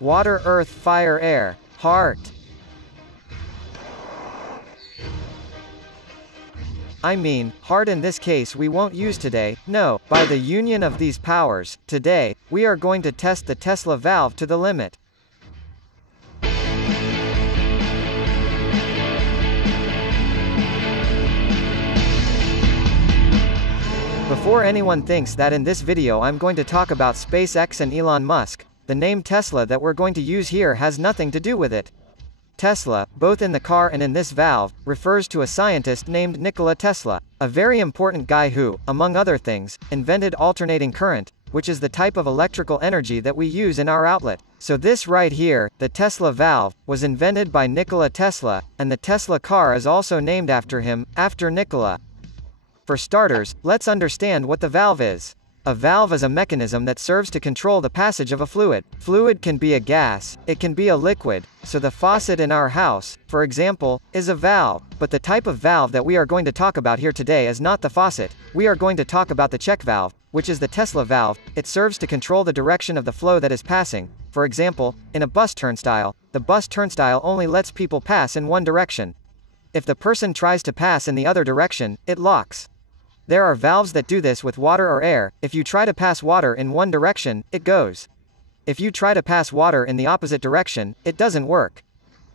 Water, earth, fire, air. Heart. I mean, heart in this case we won't use today, no, by the union of these powers, today, we are going to test the Tesla valve to the limit. Before anyone thinks that in this video I'm going to talk about SpaceX and Elon Musk, the name Tesla that we're going to use here has nothing to do with it. Tesla, both in the car and in this valve, refers to a scientist named Nikola Tesla, a very important guy who, among other things, invented alternating current, which is the type of electrical energy that we use in our outlet. So this right here, the Tesla valve, was invented by Nikola Tesla, and the Tesla car is also named after him, after Nikola. For starters, let's understand what the valve is. A valve is a mechanism that serves to control the passage of a fluid. Fluid can be a gas, it can be a liquid, so the faucet in our house, for example, is a valve. But the type of valve that we are going to talk about here today is not the faucet. We are going to talk about the check valve, which is the Tesla valve. It serves to control the direction of the flow that is passing. For example, in a bus turnstile, the bus turnstile only lets people pass in one direction. If the person tries to pass in the other direction, it locks. There are valves that do this with water or air. If you try to pass water in one direction, it goes. If you try to pass water in the opposite direction, it doesn't work.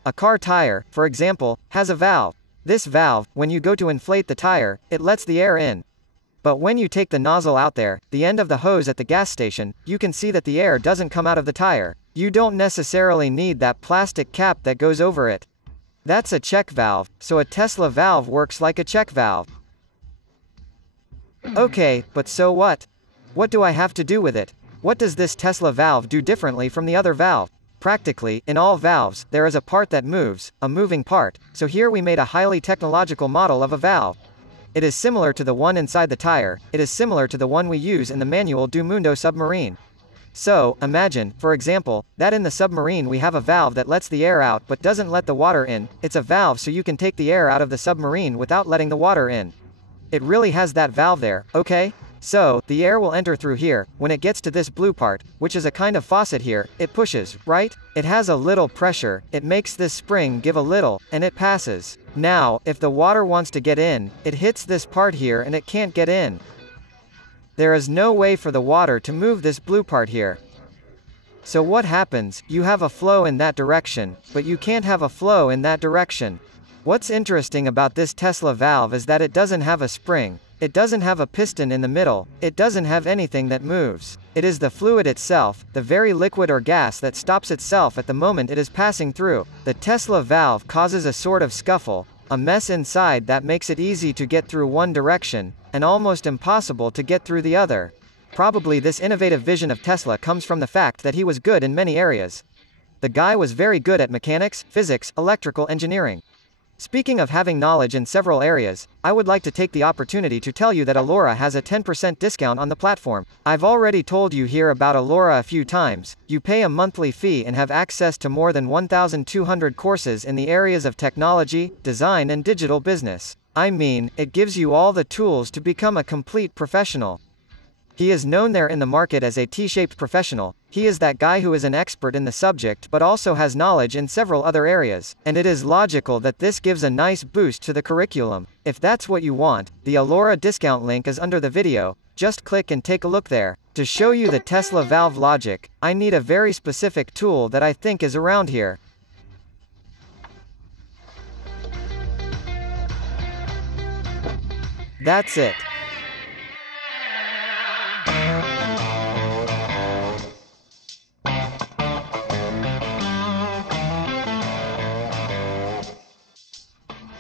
A car tire, for example, has a valve. This valve, when you go to inflate the tire, it lets the air in. But when you take the nozzle out there, the end of the hose at the gas station, you can see that the air doesn't come out of the tire. You don't necessarily need that plastic cap that goes over it. That's a check valve, so a Tesla valve works like a check valve. Okay, but so what? What do I have to do with it? What does this Tesla valve do differently from the other valve? Practically, in all valves, there is a part that moves, a moving part, so here we made a highly technological model of a valve. It is similar to the one inside the tire, it is similar to the one we use in the manual do Mundo submarine. So, imagine, for example, that in the submarine we have a valve that lets the air out but doesn't let the water in. It's a valve so you can take the air out of the submarine without letting the water in. It really has that valve there, okay? So, the air will enter through here. When it gets to this blue part, which is a kind of faucet here, it pushes, right? It has a little pressure, it makes this spring give a little, and it passes. Now, if the water wants to get in, it hits this part here and it can't get in. There is no way for the water to move this blue part here. So what happens? You have a flow in that direction, but you can't have a flow in that direction. What's interesting about this Tesla valve is that it doesn't have a spring, it doesn't have a piston in the middle, it doesn't have anything that moves. It is the fluid itself, the very liquid or gas that stops itself at the moment it is passing through. The Tesla valve causes a sort of scuffle, a mess inside that makes it easy to get through one direction, and almost impossible to get through the other. Probably this innovative vision of Tesla comes from the fact that he was good in many areas. The guy was very good at mechanics, physics, electrical engineering. Speaking of having knowledge in several areas, I would like to take the opportunity to tell you that Alora has a 10% discount on the platform. I've already told you here about Alora a few times. You pay a monthly fee and have access to more than 1,200 courses in the areas of technology, design and digital business. I mean, it gives you all the tools to become a complete professional. He is known there in the market as a T-shaped professional. He is that guy who is an expert in the subject but also has knowledge in several other areas. And it is logical that this gives a nice boost to the curriculum. If that's what you want, the Alora discount link is under the video. Just click and take a look there. To show you the Tesla valve logic, I need a very specific tool that I think is around here. That's it.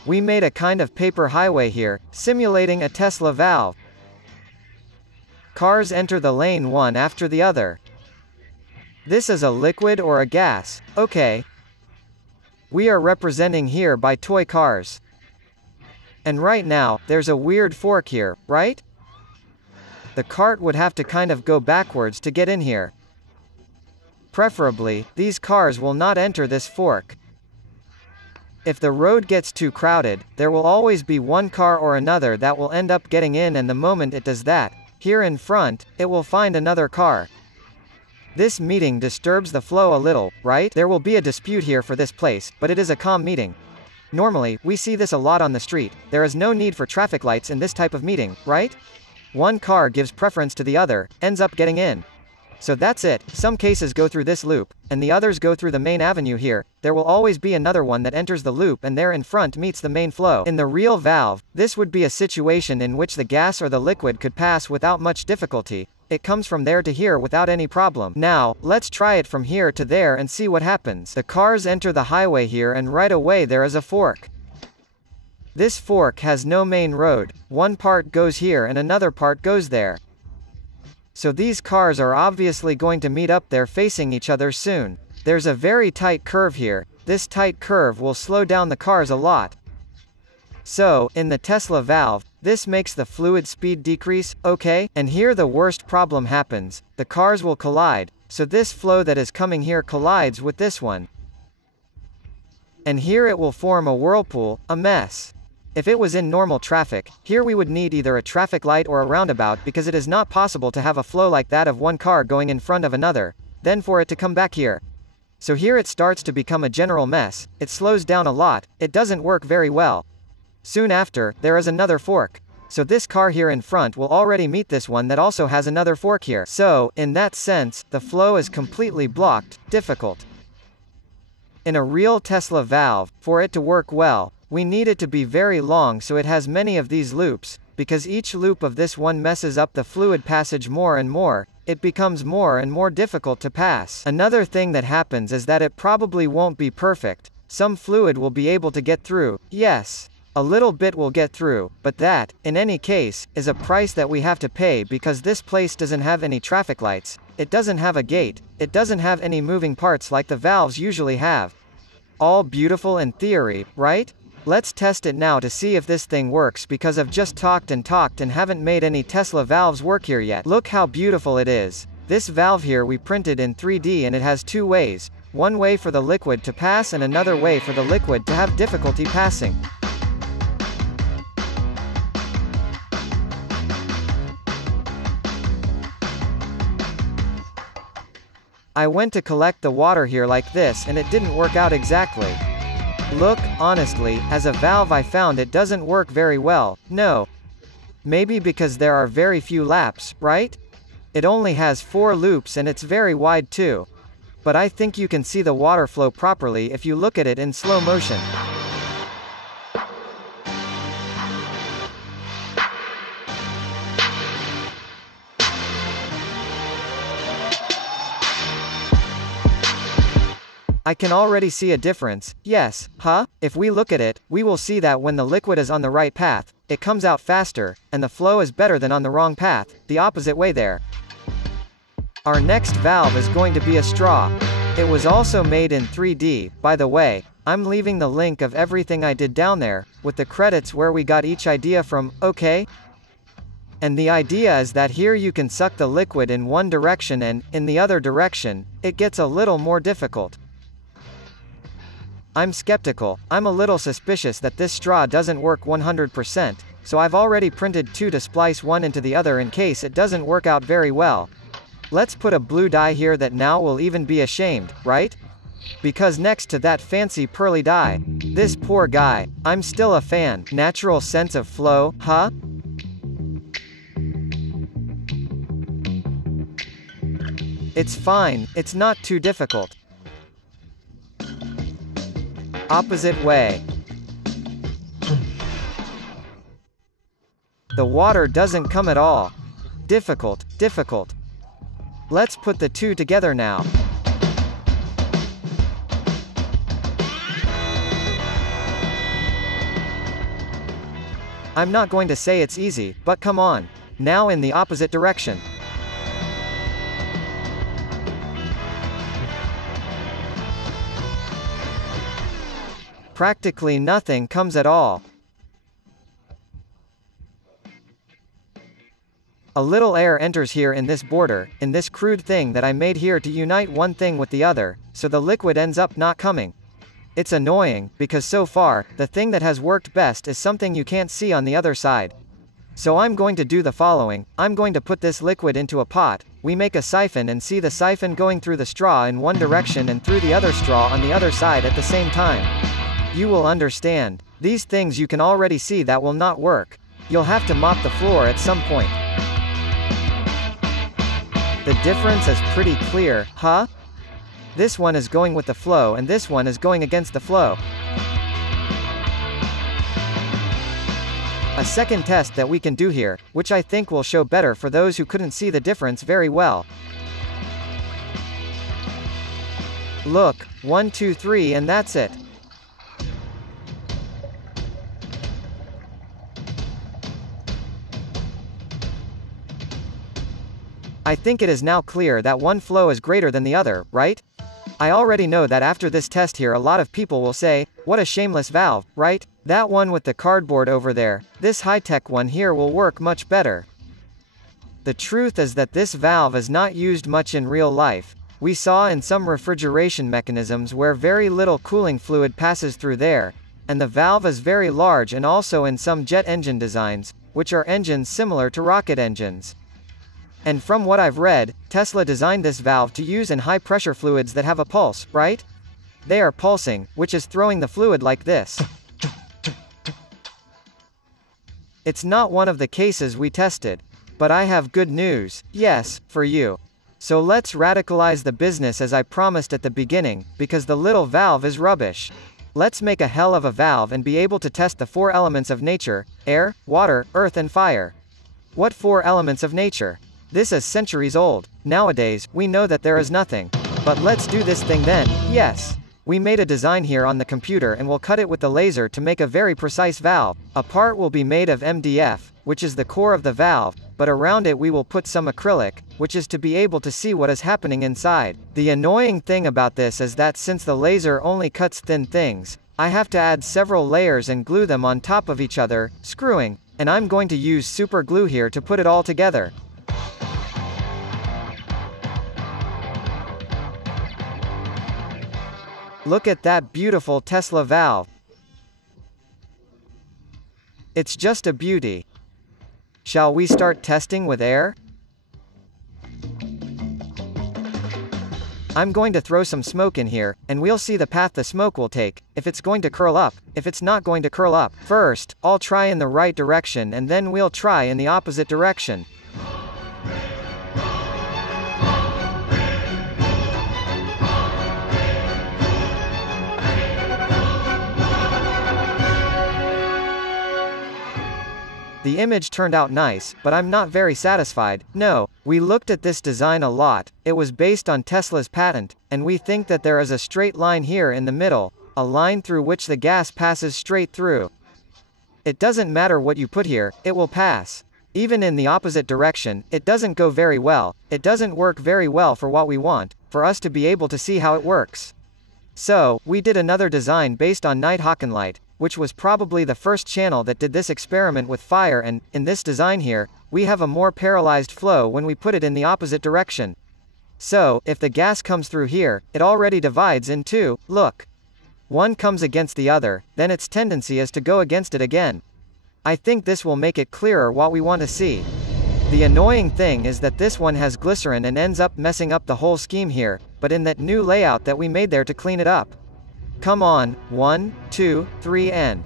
We made a kind of paper highway here, simulating a Tesla valve. Cars enter the lane one after the other. This is a liquid or a gas, okay. We are representing here by toy cars. And right now, there's a weird fork here, right? The cart would have to kind of go backwards to get in here. Preferably, these cars will not enter this fork. If the road gets too crowded, there will always be one car or another that will end up getting in, and the moment it does that, here in front, it will find another car. This meeting disturbs the flow a little, right? There will be a dispute here for this place, but it is a calm meeting. Normally, we see this a lot on the street. There is no need for traffic lights in this type of meeting, right? One car gives preference to the other, ends up getting in. So that's it. Some cases go through this loop, and the others go through the main avenue here. There will always be another one that enters the loop and there in front meets the main flow. In the real valve, this would be a situation in which the gas or the liquid could pass without much difficulty. It comes from there to here without any problem. Now, let's try it from here to there and see what happens. The cars enter the highway here and right away there is a fork. This fork has no main road. One part goes here and another part goes there. So these cars are obviously going to meet up there facing each other soon. There's a very tight curve here. This tight curve will slow down the cars a lot. So, in the Tesla valve, this makes the fluid speed decrease, okay? And here the worst problem happens. The cars will collide, so this flow that is coming here collides with this one. And here it will form a whirlpool, a mess. If it was in normal traffic, here we would need either a traffic light or a roundabout because it is not possible to have a flow like that of one car going in front of another, then for it to come back here. So here it starts to become a general mess, it slows down a lot, it doesn't work very well. Soon after, there is another fork. So this car here in front will already meet this one that also has another fork here. So, in that sense, the flow is completely blocked, difficult. In a real Tesla valve, for it to work well, we need it to be very long so it has many of these loops, because each loop of this one messes up the fluid passage more and more, it becomes more and more difficult to pass. Another thing that happens is that it probably won't be perfect. Some fluid will be able to get through, yes. A little bit will get through, but that, in any case, is a price that we have to pay because this place doesn't have any traffic lights, it doesn't have a gate, it doesn't have any moving parts like the valves usually have. All beautiful in theory, right? Let's test it now to see if this thing works because I've just talked and haven't made any Tesla valves work here yet. Look how beautiful it is. This valve here we printed in 3D and it has two ways. One way for the liquid to pass and another way for the liquid to have difficulty passing. I went to collect the water here like this and it didn't work out exactly. Look, honestly, as a valve I found it doesn't work very well, no. Maybe because there are very few laps, right? It only has 4 loops and it's very wide too. But I think you can see the water flow properly if you look at it in slow motion. I can already see a difference, yes, huh? If we look at it, we will see that when the liquid is on the right path, it comes out faster, and the flow is better than on the wrong path, the opposite way there. Our next valve is going to be a straw. It was also made in 3D, by the way. I'm leaving the link of everything I did down there, with the credits where we got each idea from, okay? And the idea is that here you can suck the liquid in one direction and, in the other direction, it gets a little more difficult. I'm skeptical, I'm a little suspicious that this straw doesn't work 100%, so I've already printed 2 to splice one into the other in case it doesn't work out very well. Let's put a blue dye here that now will even be ashamed, right? Because next to that fancy pearly dye. This poor guy, I'm still a fan. Natural sense of flow, huh? It's fine, it's not too difficult. Opposite way. The water doesn't come at all. Difficult, difficult. Let's put the two together now. I'm not going to say it's easy, but come on. Now in the opposite direction. Practically nothing comes at all. A little air enters here in this border, in this crude thing that I made here to unite one thing with the other, so the liquid ends up not coming. It's annoying, because so far, the thing that has worked best is something you can't see on the other side. So I'm going to do the following, I'm going to put this liquid into a pot, we make a siphon and see the siphon going through the straw in one direction and through the other straw on the other side at the same time. You will understand. These things you can already see that will not work. You'll have to mop the floor at some point. The difference is pretty clear, huh? This one is going with the flow and this one is going against the flow. A second test that we can do here, which I think will show better for those who couldn't see the difference very well. Look, 1, 2, 3 and that's it. I think it is now clear that one flow is greater than the other, right? I already know that after this test here a lot of people will say, what a shameless valve, right? That one with the cardboard over there, this high-tech one here will work much better. The truth is that this valve is not used much in real life. We saw in some refrigeration mechanisms where very little cooling fluid passes through there, and the valve is very large, and also in some jet engine designs, which are engines similar to rocket engines. And from what I've read, Tesla designed this valve to use in high-pressure fluids that have a pulse, right? They are pulsing, which is throwing the fluid like this. It's not one of the cases we tested. But I have good news, yes, for you. So let's radicalize the business as I promised at the beginning, because the little valve is rubbish. Let's make a hell of a valve and be able to test the 4 elements of nature: air, water, earth and fire. What 4 elements of nature? This is centuries old. Nowadays, we know that there is nothing. But let's do this thing then, yes. We made a design here on the computer and we'll cut it with the laser to make a very precise valve. A part will be made of MDF, which is the core of the valve, but around it we will put some acrylic, which is to be able to see what is happening inside. The annoying thing about this is that since the laser only cuts thin things, I have to add several layers and glue them on top of each other, screwing, and I'm going to use super glue here to put it all together. Look at that beautiful Tesla valve. It's just a beauty. Shall we start testing with air? I'm going to throw some smoke in here, and we'll see the path the smoke will take, if it's going to curl up, if it's not going to curl up. First, I'll try in the right direction and then we'll try in the opposite direction. The image turned out nice, but I'm not very satisfied. No, we looked at this design a lot, it was based on Tesla's patent, and we think that there is a straight line here in the middle, a line through which the gas passes straight through. It doesn't matter what you put here, it will pass. Even in the opposite direction, it doesn't go very well, it doesn't work very well for what we want, for us to be able to see how it works. So, we did another design based on Nighthawkenlight, which was probably the first channel that did this experiment with fire, and, in this design here, we have a more parallelized flow when we put it in the opposite direction. So, if the gas comes through here, it already divides in two, look. One comes against the other, then its tendency is to go against it again. I think this will make it clearer what we want to see. The annoying thing is that this one has glycerin and ends up messing up the whole scheme here, but in that new layout that we made there to clean it up. Come on, 1, 2, 3 and...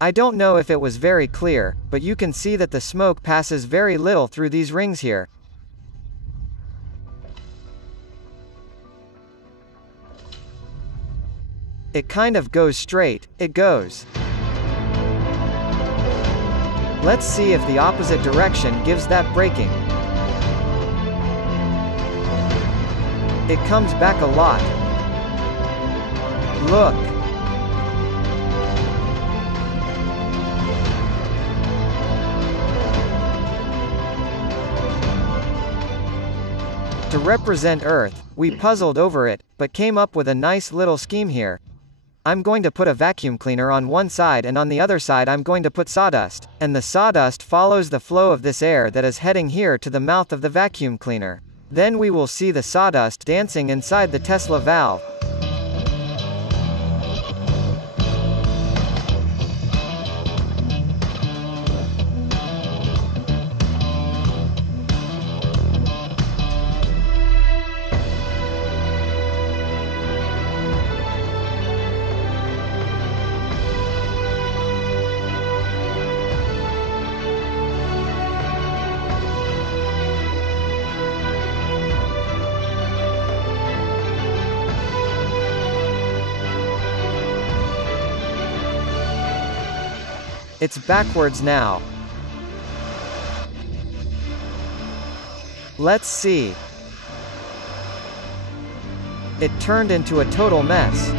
I don't know if it was very clear, but you can see that the smoke passes very little through these rings here. It kind of goes straight, it goes. Let's see if the opposite direction gives that braking. It comes back a lot. Look. represent Earth, we puzzled over it, but came up with a nice little scheme here. I'm going to put a vacuum cleaner on one side and on the other side I'm going to put sawdust, and the sawdust follows the flow of this air that is heading here to the mouth of the vacuum cleaner. Then we will see the sawdust dancing inside the Tesla valve. It's backwards now. Let's see. It turned into a total mess.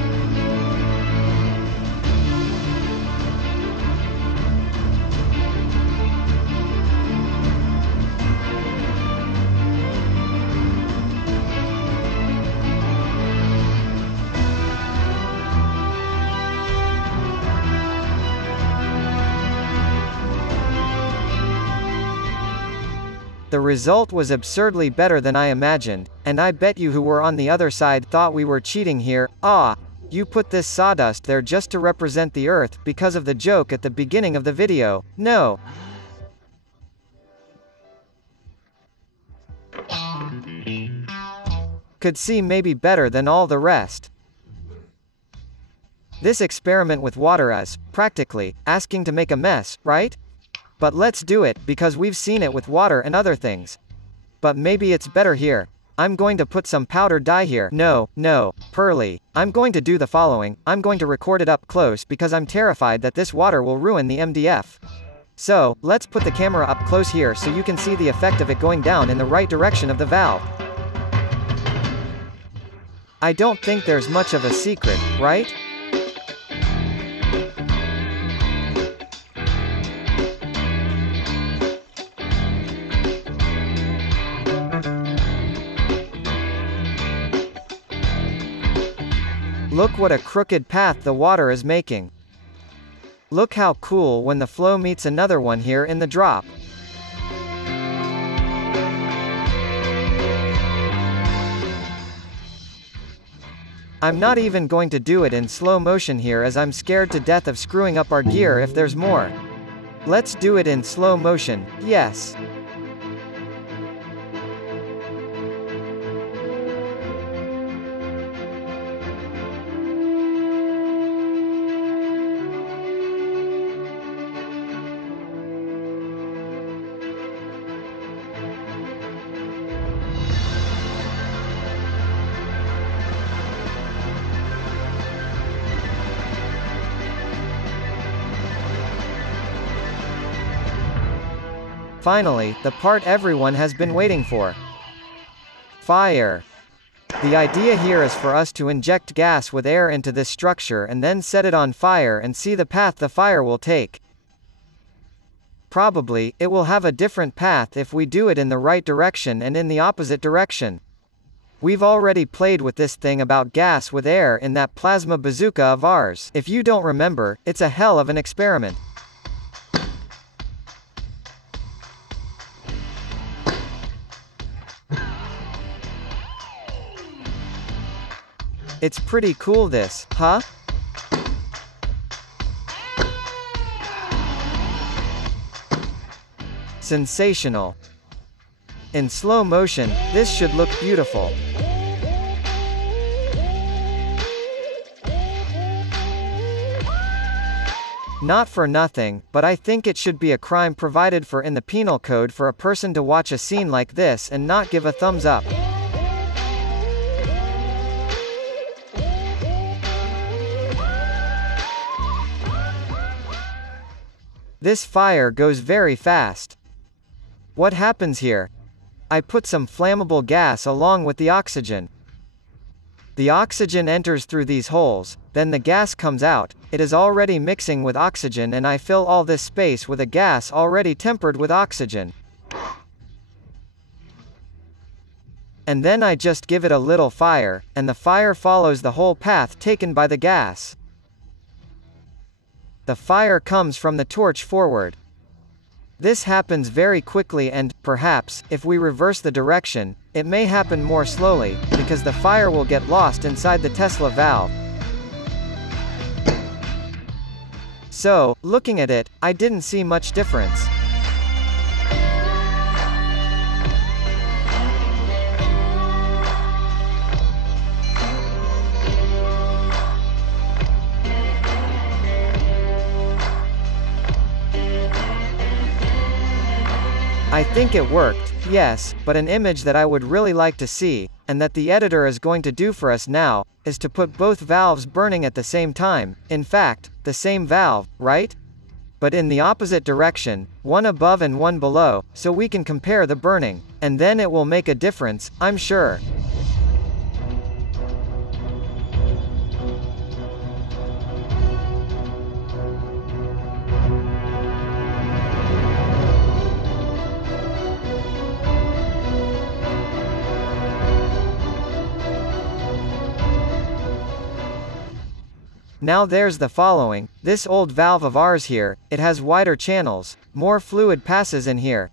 The result was absurdly better than I imagined, and I bet you who were on the other side thought we were cheating here. You put this sawdust there just to represent the Earth because of the joke at the beginning of the video. No. Could see maybe better than all the rest. This experiment with water is, practically, asking to make a mess, right? But let's do it, because we've seen it with water and other things. But maybe it's better here. I'm going to put some powdered dye here. No, Pearly. I'm going to do the following. I'm going to record it up close because I'm terrified that this water will ruin the MDF. So, let's put the camera up close here so you can see the effect of it going down in the right direction of the valve. I don't think there's much of a secret, right? Look what a crooked path the water is making. Look how cool when the flow meets another one here in the drop. I'm not even going to do it in slow motion here as I'm scared to death of screwing up our gear if there's more. Let's do it in slow motion, yes. Finally, the part everyone has been waiting for. Fire. The idea here is for us to inject gas with air into this structure and then set it on fire and see the path the fire will take. Probably, it will have a different path if we do it in the right direction and in the opposite direction. We've already played with this thing about gas with air in that plasma bazooka of ours. If you don't remember, it's a hell of an experiment. It's pretty cool this, huh? Sensational. In slow motion, this should look beautiful. Not for nothing, but I think it should be a crime provided for in the penal code for a person to watch a scene like this and not give a thumbs up. This fire goes very fast. What happens here? I put some flammable gas along with the oxygen. The oxygen enters through these holes, then the gas comes out. It is already mixing with oxygen and I fill all this space with a gas already tempered with oxygen. And then I just give it a little fire, and the fire follows the whole path taken by the gas. The fire comes from the torch forward. This happens very quickly and, perhaps, if we reverse the direction, it may happen more slowly, because the fire will get lost inside the Tesla valve. So, looking at it, I didn't see much difference. I think it worked, yes, but an image that I would really like to see, and that the editor is going to do for us now, is to put both valves burning at the same time, in fact, the same valve, right? But in the opposite direction, one above and one below, so we can compare the burning, and then it will make a difference, I'm sure. Now there's the following, this old valve of ours here, it has wider channels, more fluid passes in here.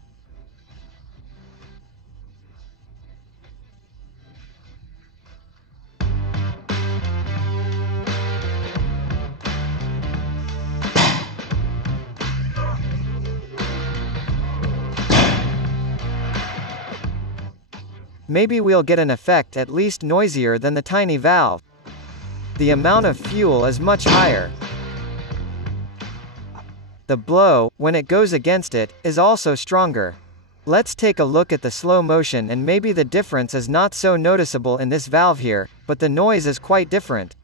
Maybe we'll get an effect at least noisier than the tiny valve. The amount of fuel is much higher. The blow, when it goes against it, is also stronger. Let's take a look at the slow motion, and maybe the difference is not so noticeable in this valve here, but the noise is quite different.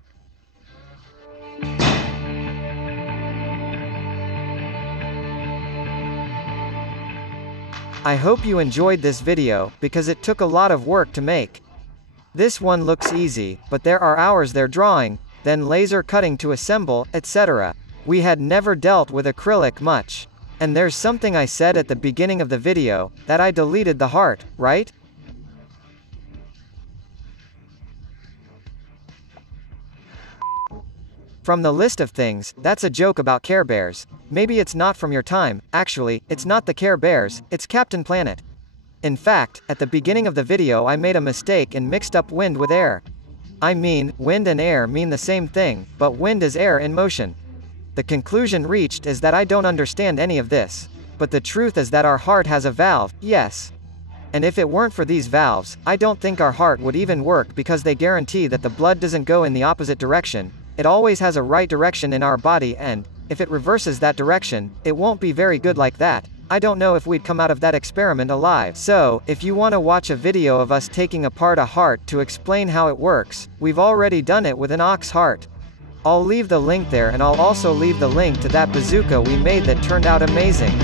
I hope you enjoyed this video, because it took a lot of work to make. This one looks easy, but there are hours there drawing, then laser cutting to assemble, etc. We had never dealt with acrylic much. And there's something I said at the beginning of the video, that I deleted the heart, right? From the list of things, that's a joke about Care Bears. Maybe it's not from your time, actually, it's not the Care Bears, it's Captain Planet. In fact, at the beginning of the video I made a mistake and mixed up wind with air. I mean, wind and air mean the same thing, but wind is air in motion. The conclusion reached is that I don't understand any of this. But the truth is that our heart has a valve, yes. And if it weren't for these valves, I don't think our heart would even work, because they guarantee that the blood doesn't go in the opposite direction. It always has a right direction in our body, and, if it reverses that direction, it won't be very good like that. I don't know if we'd come out of that experiment alive. So, if you want to watch a video of us taking apart a heart to explain how it works, we've already done it with an ox heart. I'll leave the link there, and I'll also leave the link to that bazooka we made that turned out amazing.